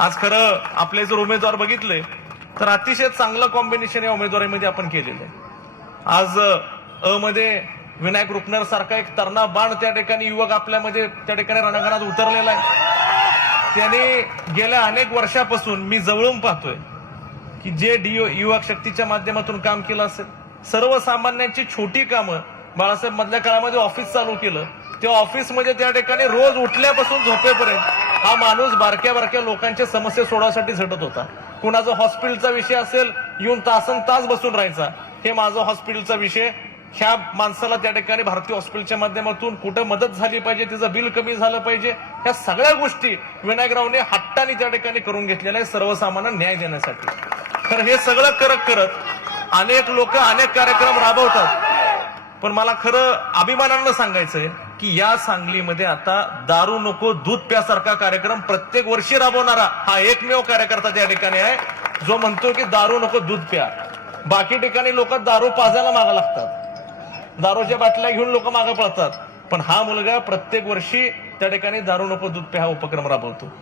आज खरं आपले जर उमेदवार बघितले तर अतिशय चांगलं कॉम्बिनेशन या उमेदवारीमध्ये आपण केलेलं आहे। आज अ मध्ये विनायक रुपनर सारखा एक तरणा बाण त्या ठिकाणी युवक आपल्यामध्ये त्या ठिकाणी रणांगणात उतरलेला आहे। त्यांनी गेल्या अनेक वर्षापासून मी जवळून पाहतोय की जे युवक शक्तीच्या माध्यमातून काम केलं असेल, सर्वसामान्यांची छोटी कामं बाळासाहेब मधल्या काळामध्ये ऑफिस चालू केलं, त्या ऑफिसमध्ये त्या ठिकाणी रोज उठल्यापासून झोपेपर्यंत हा माणूस बारक्या बारक्या लोकांच्या समस्या सोडवण्यासाठी झटत होता। कुणाचा हॉस्पिटलचा विषय असेल, येऊन तासन तास बसून राहायचा, हे माझा हॉस्पिटलचा विषय, ह्या माणसाला त्या ठिकाणी भारतीय हॉस्पिटलच्या माध्यमातून कुठं मदत झाली पाहिजे, तिचं बिल कमी झालं पाहिजे, ह्या सगळ्या गोष्टी विनायकरावने हट्टाने त्या ठिकाणी करून घेतलेल्या आहे सर्वसामान्य न्याय देण्यासाठी। तर हे सगळं करत अनेक लोक अनेक कार्यक्रम राबवतात, पण मला खरं अभिमानानं सांगायचंय की या सांगलीमध्ये आता दारू नको दूध प्यासारखा कार्यक्रम प्रत्येक वर्षी राबवणारा हा एकमेव कार्यकर्ता त्या ठिकाणी आहे, जो म्हणतो की दारू नको दूध प्या। बाकी ठिकाणी लोक दारू पाजायला मागं लागतात, दारूच्या बाटल्या घेऊन लोक मागं पळतात, पण हा मुलगा प्रत्येक वर्षी त्या ठिकाणी दारू नको दूध प्या हा उपक्रम राबवतो।